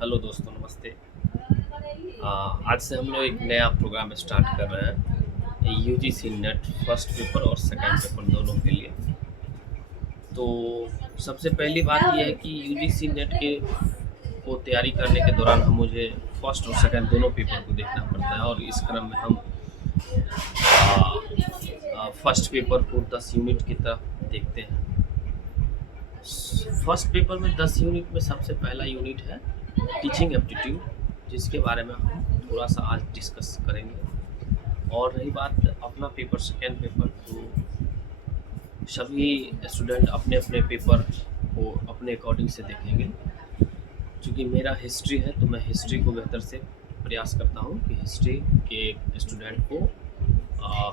Hello दोस्तों, नमस्ते। आज से हम लोग एक नया प्रोग्राम स्टार्ट कर रहे हैं यूजीसी नेट फर्स्ट पेपर और सेकंड पेपर दोनों के लिए। तो सबसे पहली बात यह है कि यूजीसी नेट के को तैयारी करने के दौरान हम मुझे फर्स्ट और सेकंड दोनों पेपर को देखना पड़ता है और इस क्रम में हम फर्स्ट पेपर को 10 यूनिट की तरफ देखते हैं। फर्स्ट पेपर में 10 यूनिट में सबसे पहला यूनिट है टीचिंग एप्टीट्यूड, जिसके बारे में हम थोड़ा सा आज डिस्कस करेंगे। और रही बात अपना पेपर सेकेंड पेपर, तो सभी स्टूडेंट अपने अपने पेपर को अपने अकॉर्डिंग से देखेंगे। क्योंकि मेरा हिस्ट्री है तो मैं हिस्ट्री को बेहतर से प्रयास करता हूँ कि हिस्ट्री के स्टूडेंट को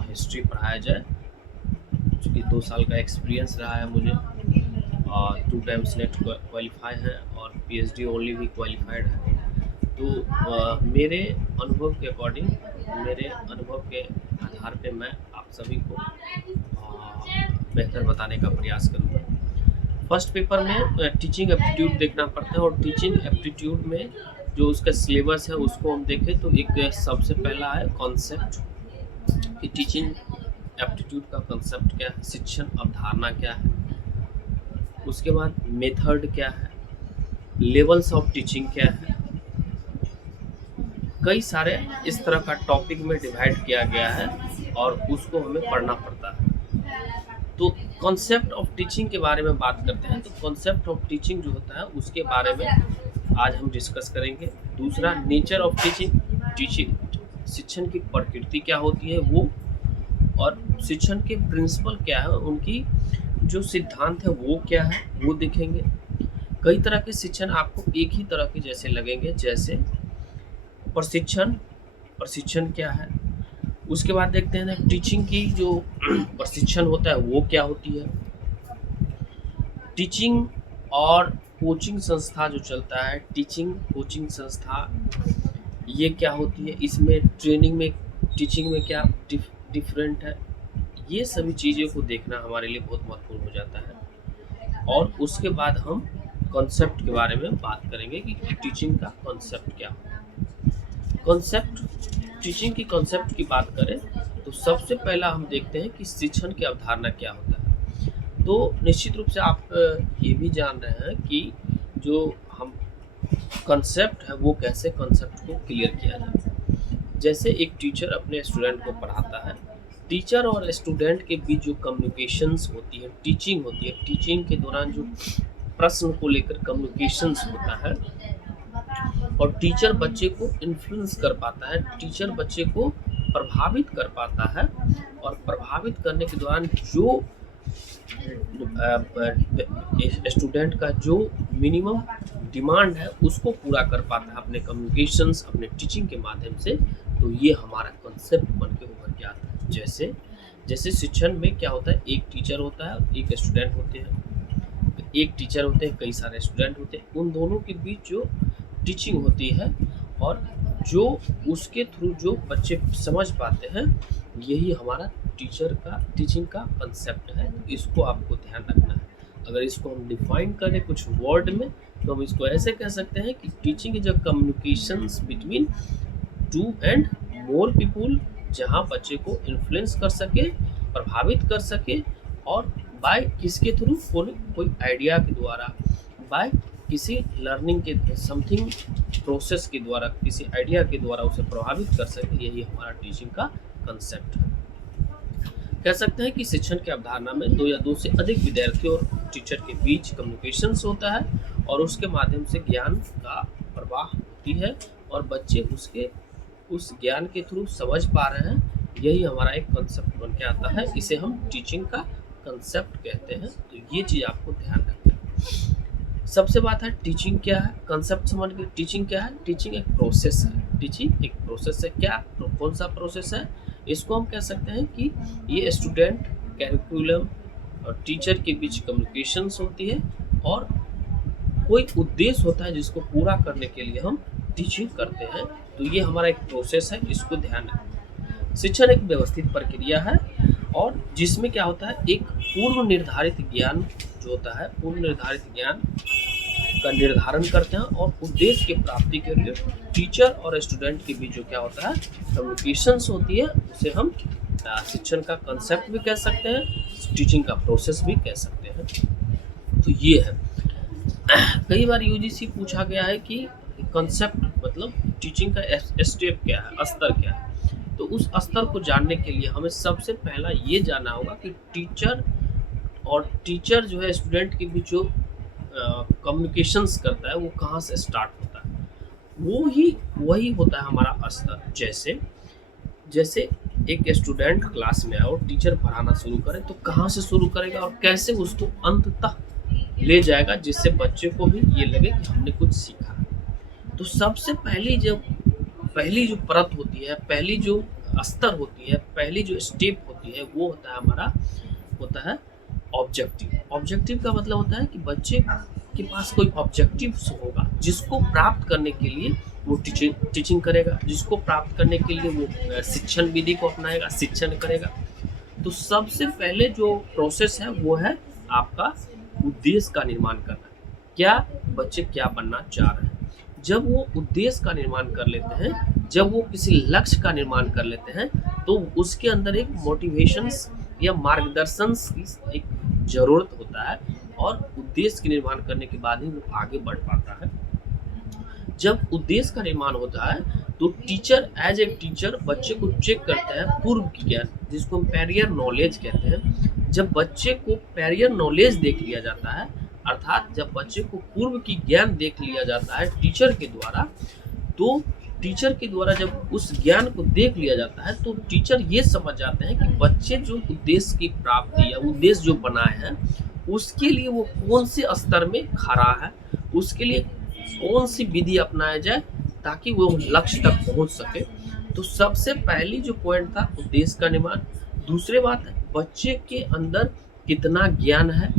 हिस्ट्री पढ़ाया जाए। क्योंकि 2 साल का एक्सपीरियंस रहा है मुझे, 2 टाइम्स नेट क्वालिफाई है और पीएचडी ओनली भी क्वालिफाइड है। तो मेरे अनुभव के अकॉर्डिंग, मेरे अनुभव के आधार पे मैं आप सभी को बेहतर बताने का प्रयास करूँगा। फर्स्ट पेपर में टीचिंग एप्टीट्यूड देखना पड़ता है और टीचिंग एप्टीट्यूड में जो उसका सिलेबस है उसको हम देखें तो एक सबसे पहला है कॉन्सेप्ट कि टीचिंग एप्टीट्यूड का कॉन्सेप्ट क्या है, शिक्षण अवधारणा क्या है, उसके बाद मेथड क्या है, लेवल्स ऑफ टीचिंग क्या है। कई सारे इस तरह का टॉपिक में डिवाइड किया गया है और उसको हमें पढ़ना पड़ता है। तो कॉन्सेप्ट ऑफ टीचिंग के बारे में बात करते हैं। तो कॉन्सेप्ट ऑफ टीचिंग जो होता है उसके बारे में आज हम डिस्कस करेंगे। दूसरा, नेचर ऑफ टीचिंग, शिक्षण की प्रकृति क्या होती है वो, और शिक्षण के प्रिंसिपल क्या है, उनकी जो सिद्धांत है वो क्या है वो देखेंगे। कई तरह के शिक्षण आपको एक ही तरह के जैसे लगेंगे, जैसे प्रशिक्षण क्या है। उसके बाद देखते हैं ना टीचिंग की जो प्रशिक्षण होता है वो क्या होती है। टीचिंग और कोचिंग संस्था जो चलता है, टीचिंग कोचिंग संस्था ये क्या होती है, इसमें ट्रेनिंग में टीचिंग में क्या डिफरेंट है, ये सभी चीज़ों को देखना हमारे लिए बहुत महत्वपूर्ण हो जाता है। और उसके बाद हम कॉन्सेप्ट के बारे में बात करेंगे कि टीचिंग का कॉन्सेप्ट क्या है। कॉन्सेप्ट, टीचिंग की कॉन्सेप्ट की बात करें तो सबसे पहला हम देखते हैं कि शिक्षण की अवधारणा क्या होता है। तो निश्चित रूप से आप ये भी जान रहे हैं कि जो हम कॉन्सेप्ट है वो कैसे कॉन्सेप्ट को क्लियर किया जाए। जैसे एक टीचर अपने स्टूडेंट को पढ़ाता है, टीचर और स्टूडेंट के बीच जो कम्युनिकेशंस होती है, टीचिंग होती है, टीचिंग के दौरान जो प्रश्न को लेकर कम्युनिकेशंस होता है और टीचर बच्चे को इन्फ्लुएंस कर पाता है, टीचर बच्चे को प्रभावित कर पाता है और प्रभावित करने के दौरान जो स्टूडेंट का जो मिनिमम डिमांड है उसको पूरा कर पाता है अपने कम्युनिकेशंस, अपने टीचिंग के माध्यम से। तो ये हमारा कॉन्सेप्ट बन के उभर के आता है। जैसे जैसे शिक्षण में क्या होता है, एक टीचर होता है, एक स्टूडेंट होते हैं, एक टीचर होते हैं, कई सारे स्टूडेंट होते हैं, उन दोनों के बीच जो टीचिंग होती है और जो उसके थ्रू जो बच्चे समझ पाते हैं, यही हमारा टीचिंग का कंसेप्ट है। इसको आपको ध्यान रखना है। अगर इसको हम डिफाइन करें कुछ वर्ड में तो हम इसको ऐसे कह सकते हैं कि teaching is a communications between 2 and more people, जहाँ बच्चे को इन्फ्लुएंस कर सके, प्रभावित कर सके और बाय किसके थ्रू, कोई आइडिया के द्वारा, बाय किसी लर्निंग के समथिंग प्रोसेस के द्वारा, किसी आइडिया के द्वारा उसे प्रभावित कर सके। यही हमारा टीचिंग का कंसेप्ट है। कह सकते हैं कि शिक्षण की अवधारणा में 2 या 2 से अधिक विद्यार्थियों और टीचर के बीच कम्युनिकेशंस होता है और उसके माध्यम से ज्ञान का प्रवाह होती है और बच्चे उस ज्ञान के थ्रू समझ पा रहे हैं। यही हमारा एक कंसेप्ट बन के आता है। इसे हम टीचिंग का कंसेप्ट कहते हैं। तो ये चीज़ आपको ध्यान रखना है। सबसे बात है टीचिंग क्या है, कंसेप्ट समझ के टीचिंग क्या है। टीचिंग एक प्रोसेस है। टीचिंग एक प्रोसेस है। क्या, कौन सा प्रोसेस है? इसको हम कह सकते हैं कि ये स्टूडेंट, कैरिकुलम और टीचर के बीच कम्युनिकेशंस होती है और कोई उद्देश्य होता है जिसको पूरा करने के लिए हम टीचिंग करते हैं। तो ये हमारा एक प्रोसेस है, इसको ध्यान रखें। शिक्षण एक व्यवस्थित प्रक्रिया है और जिसमें क्या होता है, एक पूर्व निर्धारित ज्ञान जो होता है, पूर्व निर्धारित ज्ञान का निर्धारण करते हैं और उद्देश्य की प्राप्ति के लिए टीचर और स्टूडेंट के बीच जो क्या होता है कम्युनिकेशंस होती है, उसे हम शिक्षण का कंसेप्ट भी कह सकते हैं, टीचिंग का प्रोसेस भी कह सकते हैं। तो ये है। कई बार यूजीसी पूछा गया है कि कंसेप्ट मतलब टीचिंग का स्टेप क्या है, स्तर क्या है। तो उस स्तर को जानने के लिए हमें सबसे पहला ये जानना होगा कि टीचर जो है स्टूडेंट के बीच जो कम्युनिकेशंस करता है वो कहाँ से स्टार्ट होता है, वही होता है हमारा स्तर। जैसे एक स्टूडेंट क्लास में आए और टीचर पढ़ाना शुरू करे तो कहाँ से शुरू करेगा और कैसे उसको अंत तक ले जाएगा जिससे बच्चे को भी ये लगे कि हमने कुछ सीखा। तो सबसे पहली जो परत होती है, पहली जो स्तर होती है, पहली जो स्टेप होती है वो होता है ऑब्जेक्टिव का मतलब होता है कि बच्चे के पास कोई ऑब्जेक्टिव होगा जिसको प्राप्त करने के लिए वो टीचिंग करेगा, जिसको प्राप्त करने के लिए वो शिक्षण विधि को अपनाएगा, शिक्षण करेगा। तो सबसे पहले जो प्रोसेस है वो है आपका उद्देश्य का निर्माण करना। क्या बच्चे क्या बनना चाह रहे हैं। जब वो उद्देश्य का निर्माण कर लेते हैं, जब वो किसी लक्ष्य का निर्माण कर लेते हैं, तो उसके अंदर एक मोटिवेशंस या मार्गदर्शन की एक जरूरत होता है और उद्देश्य के निर्माण करने के बाद ही वो आगे बढ़ पाता है। जब उद्देश्य का निर्माण होता है तो टीचर एज ए टीचर बच्चे को चेक करता है पूर्व ज्ञान, जिसको हम पैरियर नॉलेज कहते हैं। जब बच्चे को पैरियर नॉलेज देख लिया जाता है, अर्थात जब बच्चे को पूर्व की ज्ञान देख लिया जाता है टीचर के द्वारा, तो टीचर के द्वारा जब उस ज्ञान को देख लिया जाता है तो टीचर ये समझ जाते हैं कि बच्चे जो उद्देश्य की प्राप्ति या उद्देश्य जो बनाए हैं उसके लिए वो कौन से स्तर में खड़ा है, उसके लिए कौन सी विधि अपनाया जाए ताकि वो लक्ष्य तक पहुंच सके। तो सबसे पहली जो पॉइंट था उद्देश्य का निर्माण। दूसरी बात है बच्चे के अंदर कितना ज्ञान है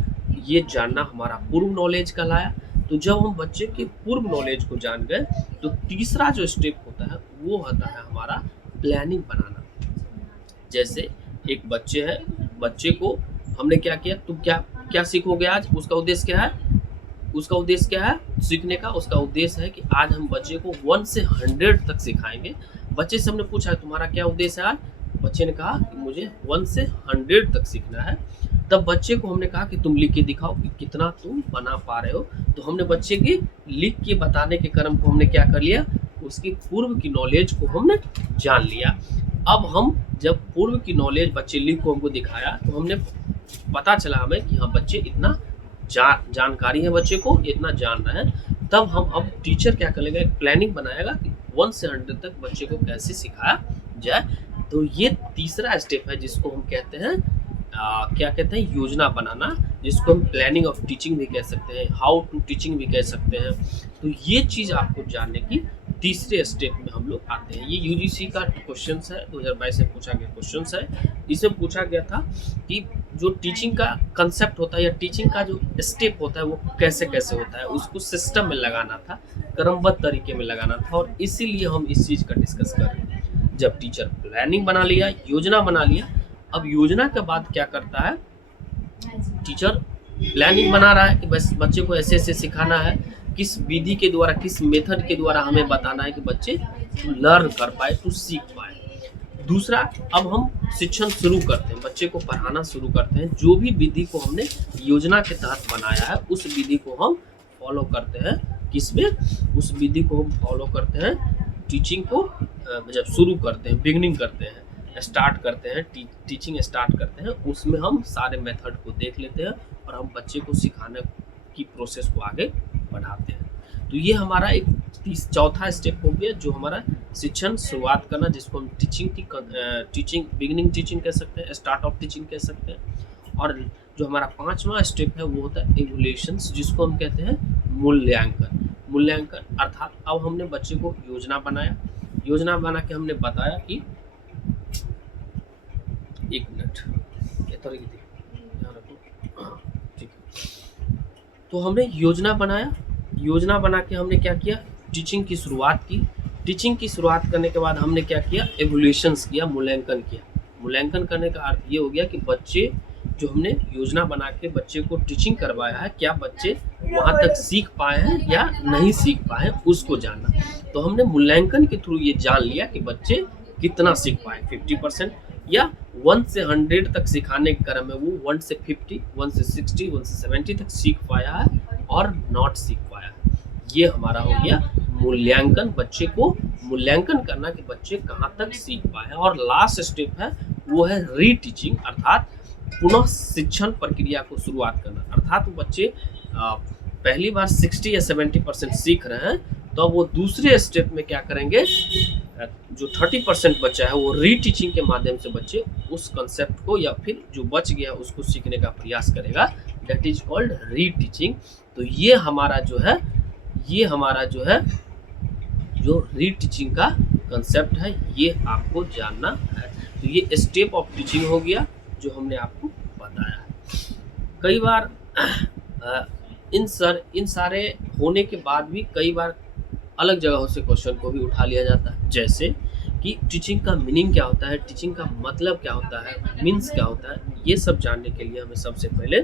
ये जानना हमारा पूर्व नॉलेज कहलाया। तो जब हम बच्चे के पूर्व नॉलेज को जान गए तो तीसरा जो स्टेप होता है वो होता है हमारा प्लानिंग बनाना। जैसे एक बच्चे है, बच्चे को हमने क्या किया, तुम क्या सीखोगे आज, उसका उद्देश्य क्या है सीखने का। उसका उद्देश्य है कि आज हम बच्चे को 1 से 100 तक सिखाएंगे। बच्चे से हमने पूछा तुम्हारा क्या उद्देश्य है आज, बच्चे ने कहा कि मुझे 1 से 100 तक सीखना है। तब बच्चे को हमने कहा कि तुम लिख के दिखाओ कि कितना तुम बना पा रहे हो। तो हमने बच्चे के लिख के बताने के क्रम को हमने क्या कर लिया, उसकी पूर्व की नॉलेज को हमने जान लिया। अब हम जब पूर्व की नॉलेज बच्चे लिख को हमको दिखाया तो हमने पता चला हमें कि हाँ बच्चे इतना जानकारी है, बच्चे को इतना जान रहे हैं। तब हम अब टीचर क्या करेगा, एक प्लानिंग बनाएगा कि 1 से 100 तक बच्चे को कैसे सिखाया जाए। तो ये तीसरा स्टेप है जिसको हम कहते हैं क्या कहते हैं, योजना बनाना, जिसको हम प्लानिंग ऑफ टीचिंग भी कह सकते हैं, हाउ टू टीचिंग भी कह सकते हैं। तो ये चीज़ आपको जानने की तीसरे स्टेप में हम लोग आते हैं। ये यूजीसी का क्वेश्चन है, 2022 से पूछा गया क्वेश्चन है। इसमें पूछा गया था कि जो टीचिंग का कंसेप्ट होता है या टीचिंग का जो स्टेप होता है वो कैसे कैसे होता है, उसको सिस्टम में लगाना था, क्रमबद्ध तरीके में लगाना था। और इसीलिए हम इस चीज़ का डिस्कस कर रहे हैं। जब टीचर प्लानिंग बना लिया, योजना बना लिया, अब योजना के बाद क्या करता है, टीचर प्लानिंग बना रहा है कि बस बच्चे को ऐसे ऐसे सिखाना है, किस विधि के द्वारा, किस मेथड के द्वारा हमें बताना है कि बच्चे लर्न कर पाए, तो सीख पाए। दूसरा, अब हम शिक्षण शुरू करते हैं, बच्चे को पढ़ाना शुरू करते हैं। जो भी विधि को हमने योजना के तहत बनाया है उस विधि को हम फॉलो करते हैं। किसमें, उस विधि को हम फॉलो करते हैं, टीचिंग को जब शुरू करते हैं, बिगनिंग करते हैं, स्टार्ट करते हैं, टीचिंग स्टार्ट करते हैं, उसमें हम सारे मेथड को देख लेते हैं और हम बच्चे को सिखाने की प्रोसेस को आगे बढ़ाते हैं। तो ये हमारा एक चौथा स्टेप हो गया जो हमारा शिक्षण शुरुआत करना, जिसको हम टीचिंग बिगिनिंग टीचिंग कह सकते हैं, स्टार्ट ऑफ टीचिंग कह सकते हैं। और जो हमारा पांचवा स्टेप है वो होता है इवैल्यूएशंस, जिसको हम कहते हैं मूल्यांकन। अर्थात अब हमने बच्चे को योजना बनाया, योजना बना के हमने बताया कि एक मिनट ठीक है। तो हमने योजना बनाया, योजना बना के हमने क्या किया, टीचिंग की शुरुआत की। टीचिंग की शुरुआत करने के बाद हमने क्या किया, एवोल्यूशंस किया, मूल्यांकन किया। मूल्यांकन करने का अर्थ ये हो गया कि बच्चे जो हमने योजना बना के बच्चे को टीचिंग करवाया है, क्या बच्चे वहाँ तक सीख पाए हैं या नहीं सीख पाए हैं, उसको जानना। तो हमने मूल्यांकन के थ्रू ये जान लिया कि बच्चे कितना सीख पाए, 50% या 1 से 100 तक सिखाने के क्रम में वो 1 से 50, 1 से 60, 1 से 70 तक सीख पाया है और नॉट सीख पाया है। ये हमारा हो गया मूल्यांकन, बच्चे को मूल्यांकन करना कि बच्चे कहाँ तक सीख पाए। और लास्ट स्टेप है वो है रीटीचिंग, अर्थात पुनः शिक्षण प्रक्रिया को शुरुआत करना। अर्थात बच्चे पहली बार 60 या 70% सीख रहे हैं, तो अब वो दूसरे स्टेप में क्या करेंगे, जो 30% बचा है वो रीटीचिंग के माध्यम से बच्चे उस कंसेप्ट को या फिर जो बच गया उसको सीखने का प्रयास करेगा। That is called reteaching. तो ये हमारा जो है जो रीटीचिंग का कंसेप्ट है, ये आपको जानना है। तो ये स्टेप ऑफ टीचिंग हो गया जो हमने आपको बताया है। कई बार इन सारे होने के बाद भी कई बार अलग जगहों से क्वेश्चन को भी उठा लिया जाता है, जैसे कि टीचिंग का मीनिंग क्या होता है, टीचिंग का मतलब क्या होता है, मीन्स क्या होता है। ये सब जानने के लिए हमें सबसे पहले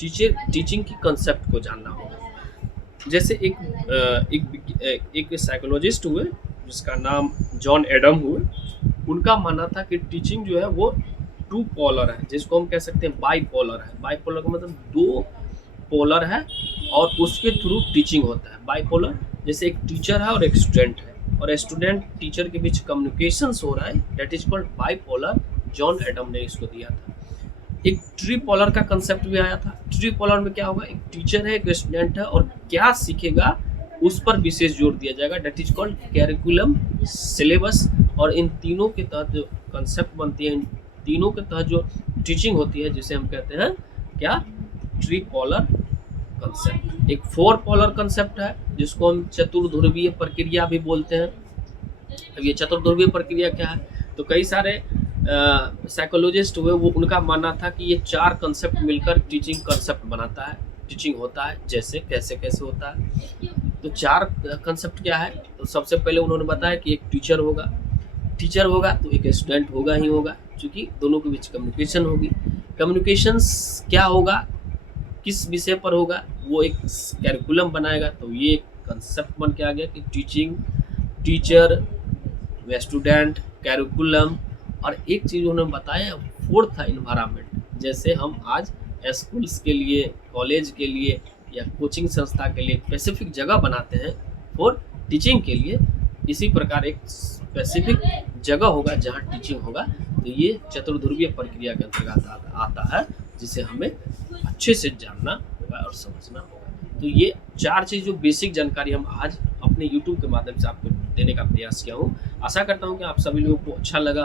टीचिंग की कंसेप्ट को जानना होगा। जैसे एक साइकोलॉजिस्ट हुए जिसका नाम जॉन एडम हुए, उनका मानना था कि टीचिंग जो है वो 2 पोलर है, जिसको हम कह सकते हैं बाईपोलर है। बाईपोलर का मतलब 2 पोलर है और उसके थ्रू टीचिंग होता है। बाईपोलर जैसे एक टीचर है और एक स्टूडेंट है, और स्टूडेंट टीचर के बीच कम्युनिकेशंस हो रहा है, that is called bipolar. John Adam ने इसको दिया था। एक ट्रीपोलर का कंसेप्ट भी आया था। ट्रीपोलर में क्या होगा, एक टीचर है, एक स्टूडेंट है, और क्या सीखेगा उस पर विशेष जोर दिया जाएगा, that is called curriculum, syllabus. और इन तीनों के तहत जो कंसेप्ट बनती है, इन तीनों के तहत जो टीचिंग होती है, जिसे हम कहते हैं क्या, ट्रीपोलर कंसेप्ट। एक 4 पोलर कंसेप्ट है जिसको हम चतुर्ध्रुवीय प्रक्रिया भी बोलते हैं। अब ये चतुर्ध्रुवीय प्रक्रिया क्या है, तो कई सारे साइकोलॉजिस्ट हुए, वो उनका मानना था कि ये 4 कंसेप्ट मिलकर टीचिंग कंसेप्ट बनाता है, टीचिंग होता है। जैसे कैसे होता है, तो 4 कंसेप्ट क्या है, तो सबसे पहले उन्होंने बताया कि एक टीचर होगा तो एक स्टूडेंट होगा ही होगा, क्योंकि दोनों के बीच कम्युनिकेशन होगी। कम्युनिकेशंस क्या होगा, किस विषय पर होगा, वो एक कैरिकुलम बनाएगा। तो ये कंसेप्ट बन के आ गया कि टीचिंग, टीचर, स्टूडेंट, कैरिकुलम। और एक चीज़ उन्होंने बताया, 4th था इन्वायरमेंट। जैसे हम आज स्कूल्स के लिए, कॉलेज के लिए या कोचिंग संस्था के लिए स्पेसिफिक जगह बनाते हैं फॉर टीचिंग के लिए, इसी प्रकार एक स्पेसिफिक जगह होगा जहाँ टीचिंग होगा। तो ये चतुर्ध्रुवीय प्रक्रिया के अंतर्गत आता है, जिसे हमें अच्छे से जानना होगा और समझना होगा। तो ये 4 चीज़ जो बेसिक जानकारी हम आज अपने YouTube के माध्यम से आपको देने का प्रयास किया हूँ। आशा करता हूँ कि आप सभी लोगों को अच्छा लगा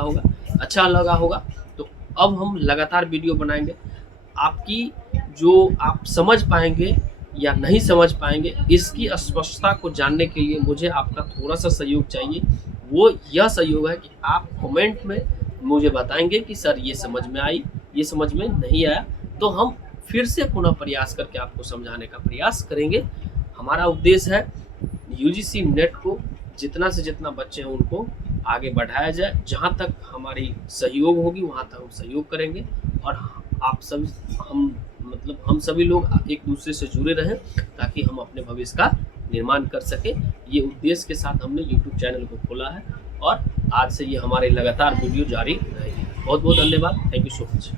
होगा। तो अब हम लगातार वीडियो बनाएंगे। आपकी जो आप समझ पाएंगे या नहीं समझ पाएंगे, इसकी स्पष्टता को जानने के लिए मुझे आपका थोड़ा सा सहयोग चाहिए। वो यह सहयोग है कि आप कमेंट में मुझे बताएंगे कि सर ये समझ में आई, ये समझ में नहीं आया, तो हम फिर से पुनः प्रयास करके आपको समझाने का प्रयास करेंगे। हमारा उद्देश्य है यूजीसी नेट को जितना से जितना बच्चे हैं उनको आगे बढ़ाया जाए। जहाँ तक हमारी सहयोग होगी वहाँ तक हम सहयोग करेंगे, और आप सभी हम सभी लोग एक दूसरे से जुड़े रहें, ताकि हम अपने भविष्य का निर्माण कर सके। ये उद्देश्य के साथ हमने YouTube चैनल को खोला है, और आज से ये हमारे लगातार वीडियो जारी रहेगी। बहुत बहुत धन्यवाद। Thank you so much.